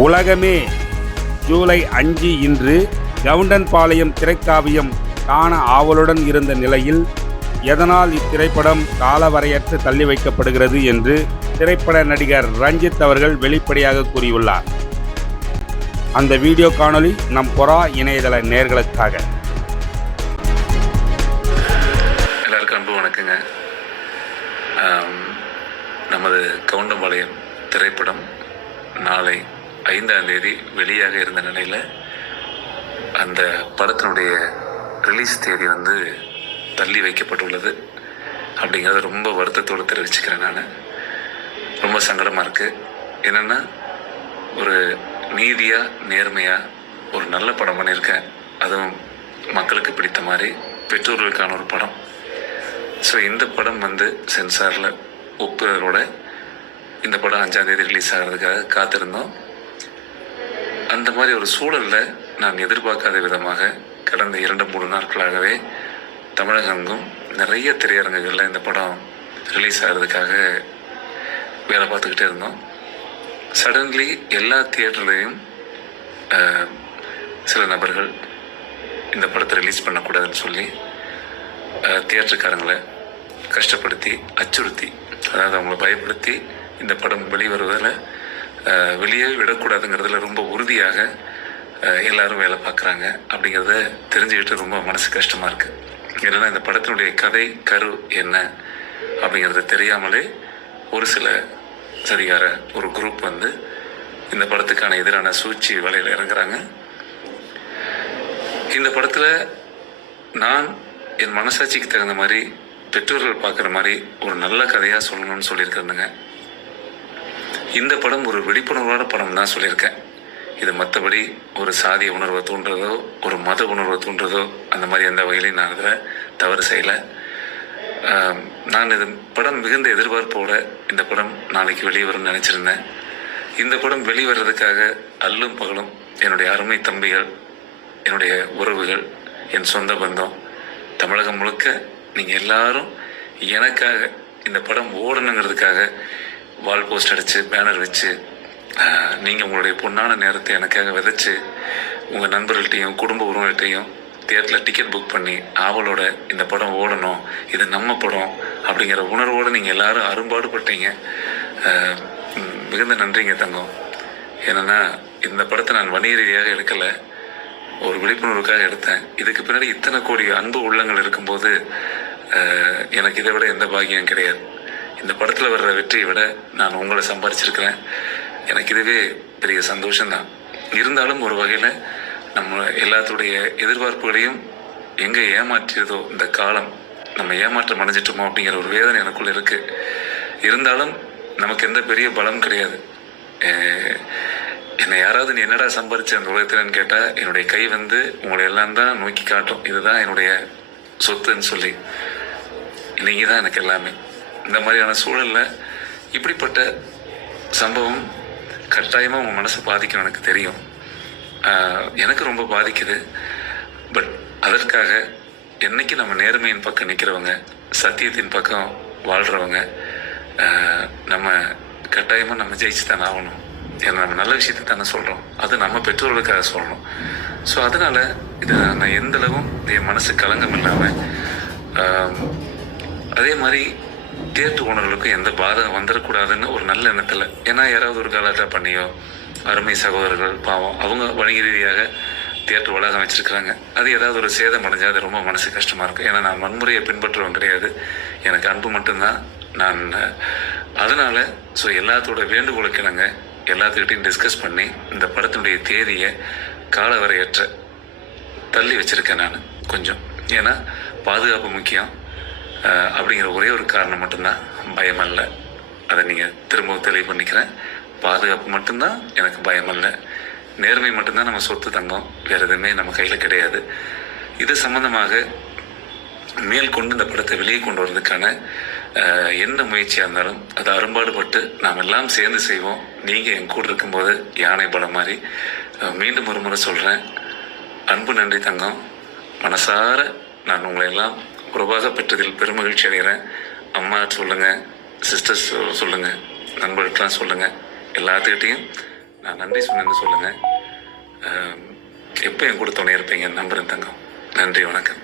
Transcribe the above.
உலகமே ஜூலை 5 இன்று கவுண்டன்பாளையம் திரைக்காவியம் காண ஆவலுடன் இருந்த நிலையில் எதனால் இத்திரைப்படம் காலவரையற்று தள்ளி வைக்கப்படுகிறது என்று திரைப்பட நடிகர் ரஞ்சித் அவர்கள் வெளிப்படையாக கூறியுள்ளார். அந்த வீடியோ காணொளி நம் பொறா இணையதள நேயர்களுக்காக. எல்லாருக்கும் அன்பு வணக்கங்க. நமது கவுண்டம்பாளையம் திரைப்படம் நாளை 5ஆம் தேதி வெளியாக இருந்த நிலையில் அந்த படத்தினுடைய ரிலீஸ் தேதி தள்ளி வைக்கப்பட்டுள்ளது. அப்படிங்கிறத ரொம்ப வருத்தத்தோடு தெரிவிச்சுக்கிறேன். நான் ரொம்ப சங்கடமாக இருக்குது. என்னென்னா, ஒரு நீதியாக நேர்மையாக ஒரு நல்ல படம் பண்ணியிருக்கேன். அதுவும் மக்களுக்கு பிடித்த மாதிரி பெற்றோர்களுக்கான ஒரு படம். ஸோ இந்த படம் சென்சாரில் ஒப்புதலோட இந்த படம் 5ஆம் தேதி ரிலீஸ் ஆகிறதுக்காக காத்திருந்தோம். அந்த மாதிரி ஒரு சூழலில் நான் எதிர்பார்க்காத விதமாக கடந்த 2-3 நாட்களாகவே தமிழகங்கும் நிறைய திரையரங்குகளில் இந்த படம் ரிலீஸ் ஆகிறதுக்காக வேலை பார்த்துக்கிட்டே இருந்தோம். சடன்லி எல்லா தியேட்டர்லையும் சில நபர்கள் இந்த படத்தை ரிலீஸ் பண்ணக்கூடாதுன்னு சொல்லி தியேட்டருக்காரங்களை கஷ்டப்படுத்தி அச்சுறுத்தி, அதாவது அவங்கள பயப்படுத்தி இந்த படம் வெளிவருவதில் வெளியே விடக்கூடாதுங்கிறதுல ரொம்ப உறுதியாக எல்லாரும் வேலை பார்க்குறாங்க. அப்படிங்கிறத தெரிஞ்சுக்கிட்டு ரொம்ப மனசு கஷ்டமாக இருக்குது. ஏன்னா இந்த படத்தினுடைய கதை கரு என்ன அப்படிங்கிறது தெரியாமலே ஒரு சில சரிகார ஒரு குரூப் இந்த படத்துக்கான எதிரான சூழ்ச்சி வேலையில் இறங்குறாங்க. இந்த படத்தில் நான் என் மனசாட்சிக்கு தகுந்த மாதிரி பெற்றோர்கள் பார்க்குற மாதிரி ஒரு நல்ல கதையாக சொல்லணும்னு சொல்லியிருக்கிறேனுங்க. இந்த படம் ஒரு விழிப்புணர்வான படம் தான் சொல்லியிருக்கேன். இது மற்றபடி ஒரு சாதிய உணர்வை தூண்டுறதோ ஒரு மத உணர்வை தூண்டுறதோ அந்த மாதிரி எந்த வகையிலையும் நான் அதில் தவறு செய்யலை. நான் இது படம் மிகுந்த எதிர்பார்ப்போடு இந்த படம் நாளைக்கு வெளிவரும்னு நினச்சிருந்தேன். இந்த படம் வெளிவரதுக்காக அல்லும் பகலும் என்னுடைய அருமை தம்பிகள், என்னுடைய உறவுகள், என் சொந்த பந்தம், தமிழகம் முழுக்க நீங்கள் எல்லாரும் எனக்காக இந்த படம் ஓடணுங்கிறதுக்காக வால் போஸ்ட் அடித்து பேனர் வச்சு நீங்கள் உங்களுடைய பொன்னான நேரத்தை எனக்காக விதைச்சி உங்கள் நண்பர்கள்ட்டையும் குடும்ப உறவுகள்கிட்டையும் தியேட்டரில் டிக்கெட் புக் பண்ணி ஆவலோட இந்த படம் ஓடணும், இது நம்ம படம் அப்படிங்கிற உணர்வோடு நீங்கள் எல்லாரும் அரும்பாடுபட்டீங்க. மிகுந்த நன்றிங்க தங்கம். ஏன்னா இந்த படத்தை நான் வணிக ரீதியாக எடுக்கலை, ஒரு விழிப்புணர்வுக்காக எடுத்தேன். இதுக்கு பின்னாடி இத்தனை கோடி அன்பு உள்ளங்கள் இருக்கும்போது எனக்கு இதை விட எந்த பாக்கியம் கிடையாது. இந்த படத்தில் வர்ற வெற்றியை விட நான் உங்களை சம்பாதிச்சிருக்கிறேன். எனக்கு இதுவே பெரிய சந்தோஷம்தான். இருந்தாலும் ஒரு வகையில் நம்ம எல்லாத்துடைய எதிர்பார்ப்புகளையும் எங்கே ஏமாற்றியதோ இந்த காலம், நம்ம ஏமாற்றம் அடைஞ்சிட்டோமோ அப்படிங்கிற ஒரு வேதனை எனக்குள்ளே இருக்குது. இருந்தாலும் நமக்கு எந்த பெரிய பலம் கிடையாது. என்னை யாராவது நீ என்னடா சம்பாதிச்ச அந்த உலகத்தில்னு கேட்டால் என்னுடைய கை உங்களை எல்லாம் தான் நோக்கி காட்டும், இதுதான் என்னுடைய சொத்துன்னு சொல்லி. நீங்கள் தான் எனக்கு எல்லாமே. இந்த மாதிரியான சூழலில் இப்படிப்பட்ட சம்பவம் கட்டாயமாக உங்கள் மனசை பாதிக்கும், எனக்கு தெரியும். எனக்கு ரொம்ப பாதிக்குது. பட் அதற்காக என்னைக்கு நம்ம நேர்மையின் பக்கம் நிற்கிறவங்க, சத்தியத்தின் பக்கம் வாழ்கிறவங்க, நம்ம கட்டாயமாக நம்ம ஜெயிச்சு தானே ஆகணும். ஏன்னா நம்ம நல்ல விஷயத்தை தானே சொல்கிறோம், அது நம்ம பெற்றோர்களுக்காக சொல்லணும். ஸோ அதனால் இதை நான் எந்தளவும் என் மனசு கலங்கம் இல்லாமல், அதே மாதிரி தியேட்டர் ஓனர்களுக்கும் எந்த பாதகம் வந்துடக்கூடாதுன்னு ஒரு நல்ல எண்ணத்தில், ஏன்னா யாராவது ஒரு கலாட்டா பண்ணியோ, அருமை சகோதரர்கள் பாவம் அவங்க வணிக ரீதியாக தியேட்டர் வளாகம் வச்சுருக்கிறாங்க, அது ஏதாவது ஒரு சேதம் அடைஞ்சால் அது ரொம்ப மனசு கஷ்டமாக இருக்கும். ஏன்னா நான் வன்முறையை பின்பற்றுவன் கிடையாது, எனக்கு அன்பு மட்டும்தான். நான் அதனால் எல்லாத்தோட வேண்டுகோளுக்கு நாங்கள் எல்லாத்துக்கிட்டையும் டிஸ்கஸ் பண்ணி இந்த படத்தினுடைய தேதியை காலவரையற்ற தள்ளி வச்சுருக்கேன் நான் கொஞ்சம். ஏன்னா பாதுகாப்பு முக்கியம் அப்படிங்கிற ஒரே ஒரு காரணம் மட்டும்தான், பயமல்ல. அதை நீங்கள் திரும்ப தெளிவு பண்ணிக்கிறேன். பாதுகாப்பு மட்டும்தான் எனக்கு பயமல்ல. நேர்மை மட்டும்தான் நம்ம சொத்து தங்கம், வேறு எதுவுமே நம்ம கையில் கிடையாது. இது சம்மந்தமாக மேற்கொண்டு இந்த படத்தை வெளியே கொண்டு வரதுக்கான எந்த முயற்சியாக இருந்தாலும் அதை அரும்பாடுபட்டு நாம் எல்லாம் சேர்ந்து செய்வோம். நீங்கள் என் கூட இருக்கும்போது யானை பலம் மாதிரி. மீண்டும் ஒரு முறை சொல்கிறேன், அன்பு நன்றி தங்கம். மனசார நான் உங்களை எல்லாம் உறவாக பெற்றதில் பெருமகிழ்ச்சி அடைகிறேன். அம்மா சொல்லுங்கள், சிஸ்டர்ஸ் சொல்லுங்கள், நண்பர்களுக்கெல்லாம் சொல்லுங்கள், எல்லாத்துக்கிட்டையும் நான் நன்றி சொன்னேன்னு சொல்லுங்கள். எப்போ என் கூட துணை இருப்பீங்க நம்புறேன் தங்கம். நன்றி, வணக்கம்.